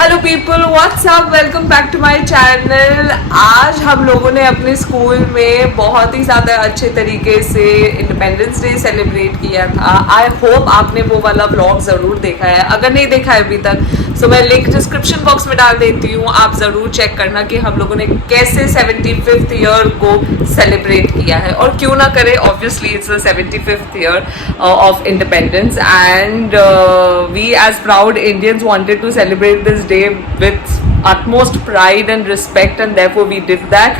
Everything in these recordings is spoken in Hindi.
Hello people, what's up, welcome back to my channel. आज हम लोगों ने अपने स्कूल में बहुत ही ज़्यादा अच्छे तरीके से इंडिपेंडेंस डे सेलिब्रेट किया था। आई होप आपने वो वाला व्लॉग ज़रूर देखा है। अगर नहीं देखा है अभी तक तो मैं लिंक डिस्क्रिप्शन बॉक्स में डाल देती हूँ, आप ज़रूर चेक करना कि हम लोगों ने कैसे 75th ईयर को सेलिब्रेट किया है। और क्यों ना करें, obviously it's the 75th year of independence, and we as proud Indians wanted to celebrate this day with utmost pride and respect, and therefore we did that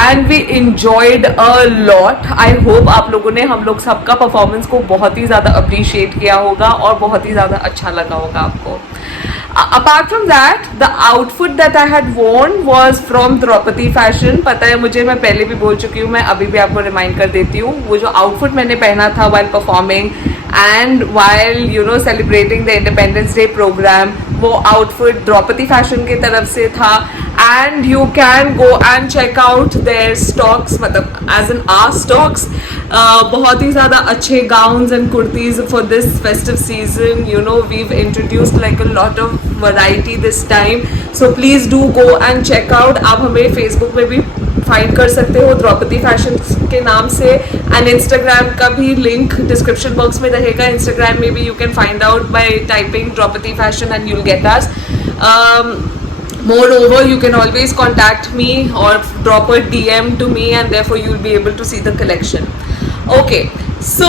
and we enjoyed a lot. I hope आप लोगों ने हम लोग सबका परफॉर्मेंस को बहुत ही ज़्यादा अप्रिशिएट किया होगा और बहुत ही ज़्यादा अच्छा लगा होगा आपको। Apart from that, the outfit that I had worn was from Draupadi Fashion. पता है मुझे, मैं पहले भी बोल चुकी हूँ, मैं अभी भी आपको रिमाइंड कर देती हूँ। वो जो आउटफिट मैंने पहना था while performing and while celebrating the Independence Day program, वो आउटफिट द्रौपदी फैशन की तरफ से था। And you can go and check out their stocks, मतलब एज एन आर स्टॉक्स। बहुत ही ज़्यादा अच्छे gowns and kurtis for this festive season. We've introduced like a lot of variety this time, so please do go and check out. आप हमें फेसबुक में भी फाइंड कर सकते हो द्रौपदी फैशन के नाम से, एंड इंस्टाग्राम का भी लिंक डिस्क्रिप्शन बॉक्स में रहेगा। इंस्टाग्राम में भी you can find out by typing Draupadi fashion and you'll get us. Moreover, you can always contact me or drop a DM to me, and therefore you'll be able to see the collection. Okay, so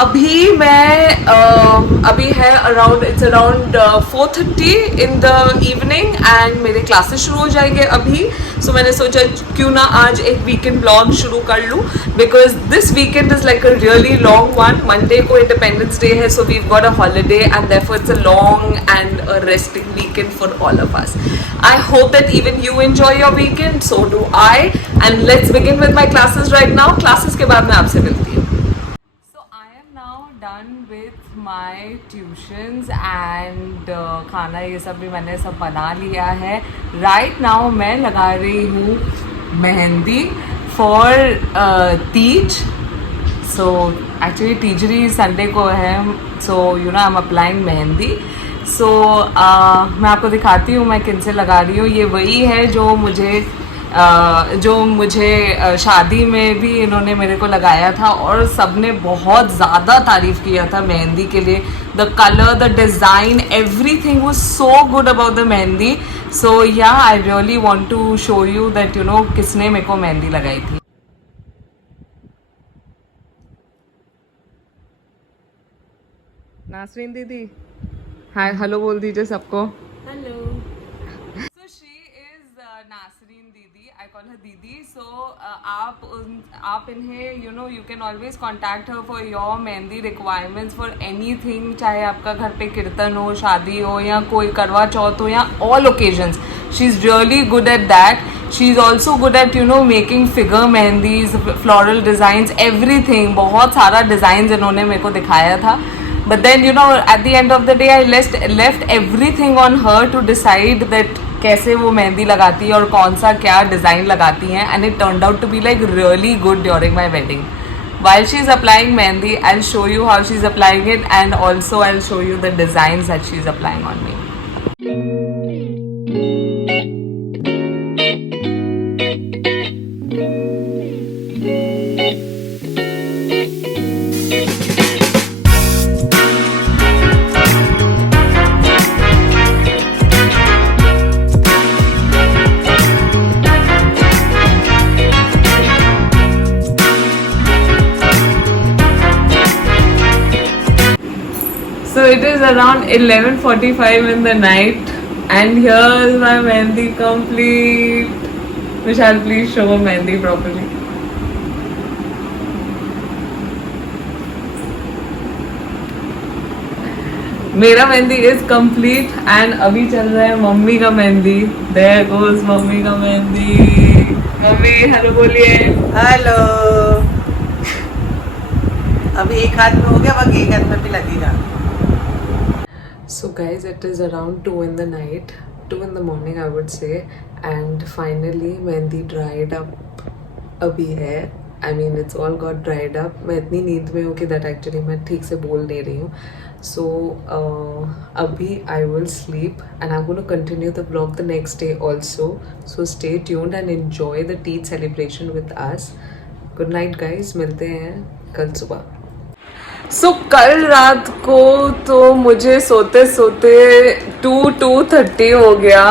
अभी मैं अभी है it's around 4:30 in the evening and मेरे क्लासेस शुरू हो जाएंगे अभी। So मैंने सोचा क्यों ना आज एक वीकेंड ब्लॉग शुरू कर लूँ, because this weekend is like a really long one. Monday को Independence Day है, so we've got a holiday and therefore it's a long and a resting weekend for all of us. I hope that even you enjoy your weekend, so do I. And let's begin with my classes right now. Classes के बाद मैं आपसे मिलती हूँ। So I am now done with my tuitions and खाना ये सब भी मैंने सब बना लिया है। Right now मैं लगा रही हूँ mehndi for Teej. So actually Teejri Sunday को है, so I'm applying मेहंदी। सो मैं आपको दिखाती हूँ मैं किन से लगा रही हूँ। ये वही है जो मुझे शादी में भी इन्होंने मेरे को लगाया था और सबने बहुत ज़्यादा तारीफ़ किया था मेहंदी के लिए। The colour, the design, everything was so good about the mehndi. So yeah I really want to show you that किसने मेरे को मेहंदी लगाई थी। नासरीन दीदी, हाय हेलो बोल दीजिए सबको। Hello. So she is Nasreen दीदी, I call her दीदी। So आप इन्हें you can always contact her for your mehndi requirements for anything, चाहे आपका घर पे कीर्तन हो, शादी हो या कोई करवा चौथ हो या all occasions. She is really good at that. She is also good at making figure मेहंदीज, floral designs, everything. बहुत सारा designs इन्होंने मेरे को दिखाया था। But then at the end of the day I left everything on her to decide that कैसे वो मेहंदी लगाती है और कौन सा क्या डिज़ाइन लगाती हैं, and it turned out to be like really good during my wedding. While she is applying mehendi, I'll show you how she is applying it, and also I'll show you the designs that she is applying on me. So it is around 11:45 in the night, and here's my mehendi complete. Vishal, please show mehendi properly. मेरा मेहंदी इज कंप्लीट एंड अभी चल रहा है मम्मी का मेहंदी। देयर गोज मम्मी का मेहंदी। मम्मी हेलो बोलिए। हेलो। अभी एक हाथ में हो गया, बाकी एक हाथ में भी लगेगा। So guys, it is around 2 in the night, 2 in the morning I would say, and finally mehndi dried up अभी है। I mean it's all got dried up. मैं इतनी नींद में हूँ कि that actually मैं ठीक से बोल नहीं रही हूँ। So abhi I will sleep and I'm going to continue the vlog the next day also. So stay tuned and enjoy the Teeth celebration with us. Good night guys, मिलते हैं कल सुबह. सो कल रात को तो मुझे सोते सोते 2:30 हो गया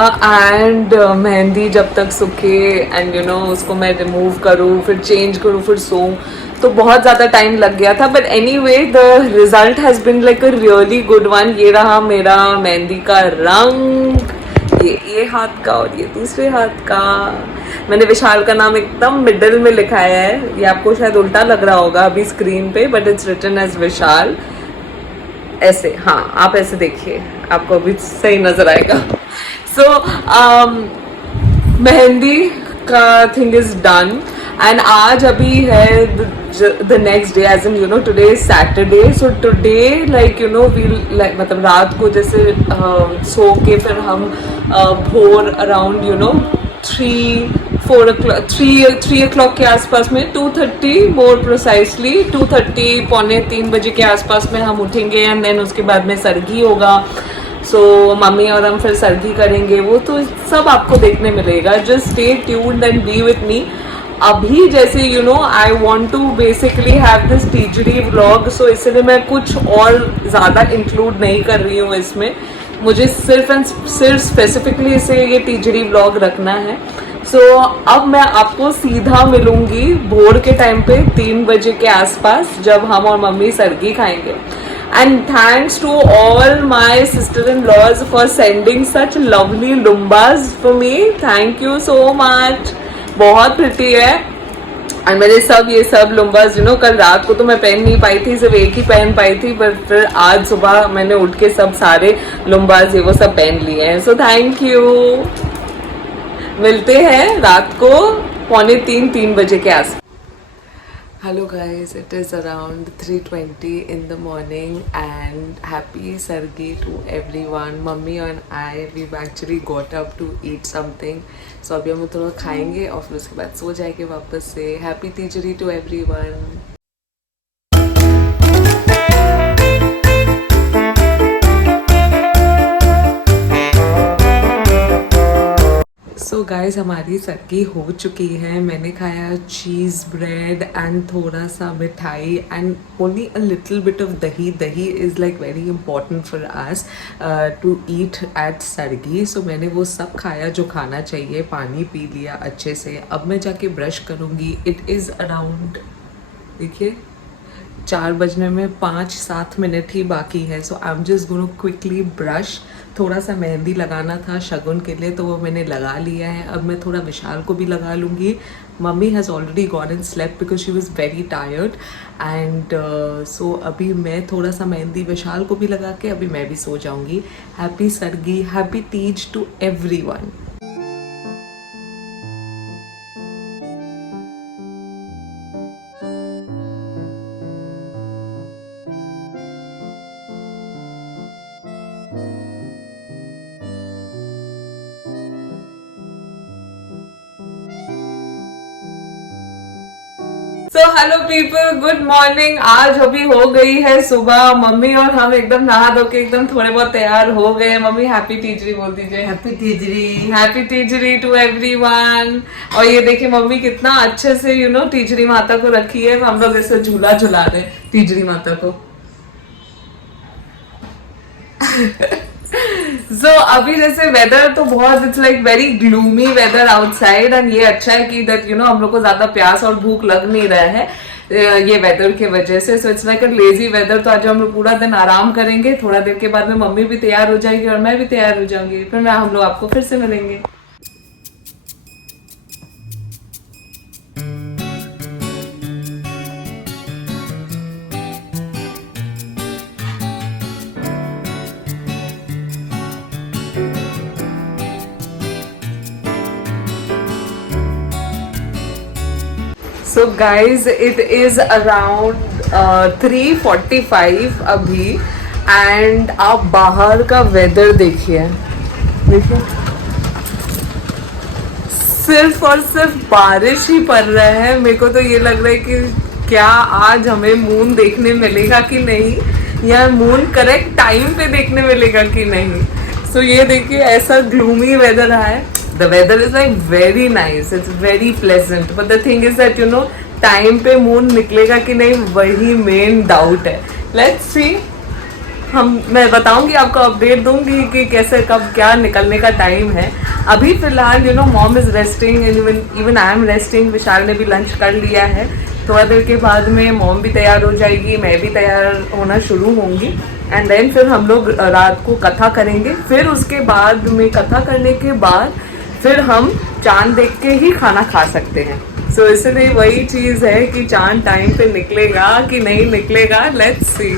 एंड मेहंदी जब तक सूखे एंड यू नो उसको मैं रिमूव करूँ फिर चेंज करूँ फिर सोऊं तो बहुत ज़्यादा टाइम लग गया था. But any way the result has been like a really good one. ये रहा मेरा मेहंदी का रंग, ये हाथ का और ये दूसरे हाथ का. मैंने विशाल का नाम एकदम मिडिल में लिखाया है. ये आपको शायद उल्टा लग रहा होगा अभी स्क्रीन पे, बट इट्स रिटन एज विशाल. ऐसे, हाँ आप ऐसे देखिए, आपको अभी सही नजर आएगा. सो मेहंदी का थिंग इज डन एंड आज अभी है the next day as in you know today is Saturday. So today like you know we'll like मतलब रात को जैसे सो के फिर हम भोर अराउंड यू नो 3 o'clock के आसपास में 2:30 मोर प्रोसाइसली 2:30 पौने 3 बजे के आसपास में हम उठेंगे एंड देन उसके बाद में सरगी होगा. सो मम्मी और हम फिर सरगी करेंगे. वो तो सब आपको देखने मिलेगा. Just stay tuned and be with me. अभी जैसे you know I want to basically have this Teejri vlog, so इसलिए मैं कुछ और ज़्यादा इंक्लूड नहीं कर रही हूँ इसमें. मुझे सिर्फ एंड सिर्फ स्पेसिफिकली इसे ये टीजरी व्लॉग रखना है. सो अब मैं आपको सीधा मिलूंगी भोर के टाइम पे 3 बजे के आसपास जब हम और मम्मी सरगी खाएंगे. And thanks to all my sister in laws for sending such lovely lumbas for me. Thank you so much. बहुत प्रिटी है. और मेरे ये सब लुम्बास यू नो कल रात को तो मैं पहन नहीं पाई थी, सिर्फ एक ही पहन पाई थी, पर फिर आज सुबह मैंने उठ के सब सारे लुम्बास ये वो सब पहन लिए हैं. So thank you. मिलते हैं रात को पौने 3 बजे के आस. Hello guys, it is around 3:20 in the morning and happy Sargi to everyone. Mummy and I, we've actually got up to eat something. So अभी हम थोड़ा खाएंगे और फिर उसके बाद सो जाएंगे वापस से. Happy Tijri to everyone. So guys हमारी सरगी हो चुकी है. मैंने खाया चीज़ ब्रेड एंड थोड़ा सा मिठाई and only a little bit of dahi. Dahi is like very important for us to eat at sargi. So मैंने वो सब खाया जो खाना चाहिए, पानी पी लिया अच्छे से. अब मैं जाके ब्रश करूँगी. इट इज़ अराउंड देखिए 4 बजने में 5-7 मिनट ही बाकी है. So I am just going to quickly brush. थोड़ा सा मेहंदी लगाना था शगुन के लिए तो वो मैंने लगा लिया है. अब मैं थोड़ा विशाल को भी लगा लूँगी. Mummy has already gone and slept because she was very tired and so अभी मैं थोड़ा सा मेहंदी विशाल को भी लगा के अभी मैं भी सो जाऊँगी. Happy sargi, happy Teej to everyone. So hello people, good morning. आज अभी हो गई है सुबह. मम्मी और हम एकदम नहा धो के एकदम थोड़े बहुत तैयार हो गए. मम्मी हैप्पी टीजरी बोल दीजिए. Happy Teejri. Happy Teejri to everyone. और ये देखिए मम्मी कितना अच्छे से यू नो टीजरी माता को रखी है. हम लोग ऐसे झूला झुला रहे टीजरी माता को. So, अभी जैसे वेदर तो बहुत it's like very gloomy weather outside and ये अच्छा है कि दैट यू नो हम लोग को ज्यादा प्यास और भूख लग नहीं रहा है ये वेदर के वजह से. So it's like a lazy weather. तो आज हम लोग पूरा दिन आराम करेंगे. थोड़ा देर के बाद में मम्मी भी तैयार हो जाएगी और मैं भी तैयार हो जाऊंगी. फिर हम लोग आपको फिर से मिलेंगे. So guys it is around 3:45 अभी एंड आप बाहर का वेदर देखिए. सिर्फ और सिर्फ बारिश ही पड़ रहा है. मेरे को तो ये लग रहा है कि क्या आज हमें मून देखने मिलेगा कि नहीं, या मून करेक्ट टाइम पे देखने मिलेगा कि नहीं. सो ये देखिए ऐसा ग्लूमी वेदर है. The weather is like very nice. It's very pleasant. But the thing is that time पे मून निकलेगा कि नहीं वही मेन डाउट है. Let's see. मैं बताऊंगी आपको, अपडेट दूंगी कि कैसे कब क्या निकलने का टाइम है. अभी फिलहाल mom is resting, even I am resting. Vishal ने भी लंच कर लिया है. थोड़ा देर के बाद में मॉम भी तैयार हो जाएगी, मैं भी तैयार होना शुरू होंगी. एंड देन फिर हम लोग रात को कथा करेंगे. फिर उसके बाद में कथा करने के बाद फिर हम चांद देख के ही खाना खा सकते हैं. सो इसलिए वही चीज़ है कि चांद टाइम पे निकलेगा कि नहीं निकलेगा. Let's see.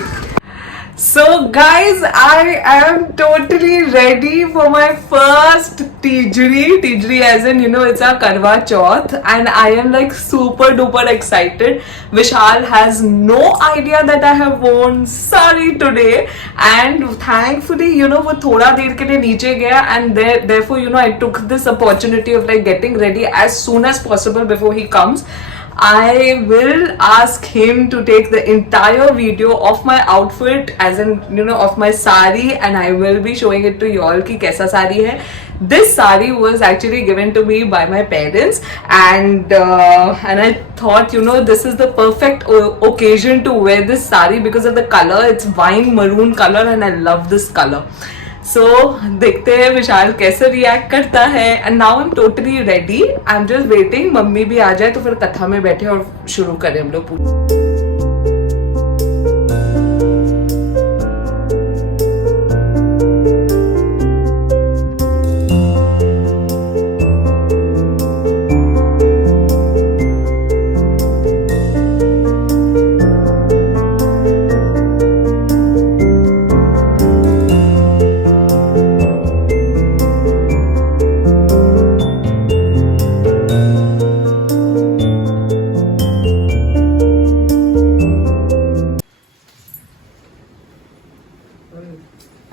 So guys, I am totally ready for my first Tijri. Tijri as in, it's a Karwa Chauth and I am like super duper excited. Vishal has no idea that I have worn sari today and thankfully, वो थोड़ा देर के लिए नीचे गया and therefore, I took this opportunity of like getting ready as soon as possible before he comes. I will ask him to take the entire video of my outfit as in of my sari and I will be showing it to you all कि कैसा साड़ी है. This sari was actually given to me by my parents and I thought this is the perfect occasion to wear this sari because of the color. It's wine maroon color and I love this color. So देखते हैं विशाल कैसे रिएक्ट करता है. And now I am totally ready. I am just waiting mummy भी आ जाए तो फिर कथा में बैठे और शुरू करें हम लोग पूजा.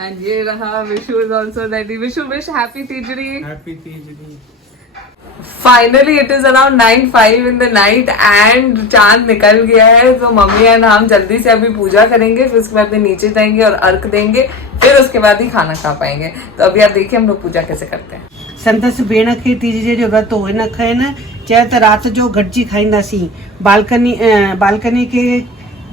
And ये रहा Vishu is also ready. Vishu, wish happy Tijri. Happy Tijri. Finally it is around 9:05 in the night and चांद निकल गया है. तो मम्मी एंड हम जल्दी से अभी पूजा करेंगे, फिर उसके बाद नीचे जाएंगे और अर्घ देंगे, फिर उसके बाद ही खाना खा पाएंगे. तो अभी आप देखिए हम लोग पूजा कैसे करते हैं. संदसि भेण खे तीजरी जो व्रत हो न खाइनि, चए त राति जो गॾिजी खाईंदासीं. बालकनी के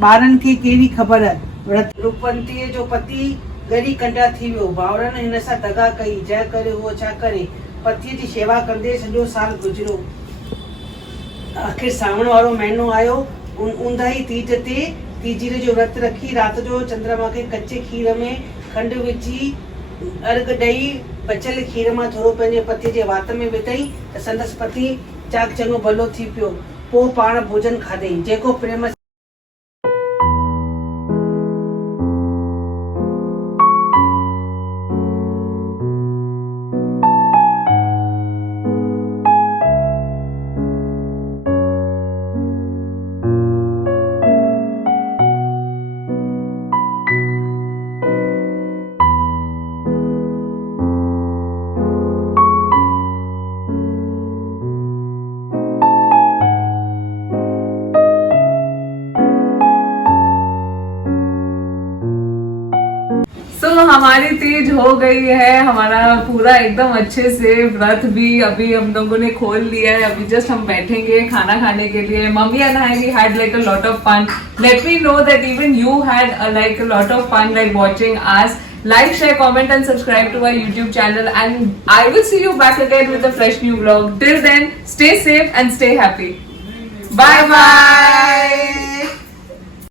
ॿारनि खे कहिड़ी ख़बर. व्रत रूपवंतीअ जो पति गरी कंडा थी वियो. भाउरनि हिन सां दगा कई, जंहिं करे उहो छा करे. पतीअ जी शेवा कंदे सॼो साल गुज़रियो. आख़िर सावण वारो महीनो आयो. ऊंदाही तीज ते तीजरी जो व्रत रखी राति जो चंद्रमा खे कचे खीर में खंडु विझी अर्घ ॾेई बचियल खीर मां थोरो पंहिंजे पतीअ जे वात में विधई त संदसि पति चाक चङो भलो थी पियो. पोइ पाण भोजन खाधई जेको प्रेम हमारी तीज हो गई है. हमारा पूरा एकदम अच्छे से व्रत भी अभी हम लोगों ने खोल लिया है. अभी जस्ट हम बैठेंगे खाना खाने के लिए. Mummy and I we had like a lot of fun. Let me know that even you had like a lot of fun like watching us. Like, share, comment and subscribe to our YouTube channel and I will see you back again with a fresh new vlog. Till then, stay safe and stay happy. Bye bye.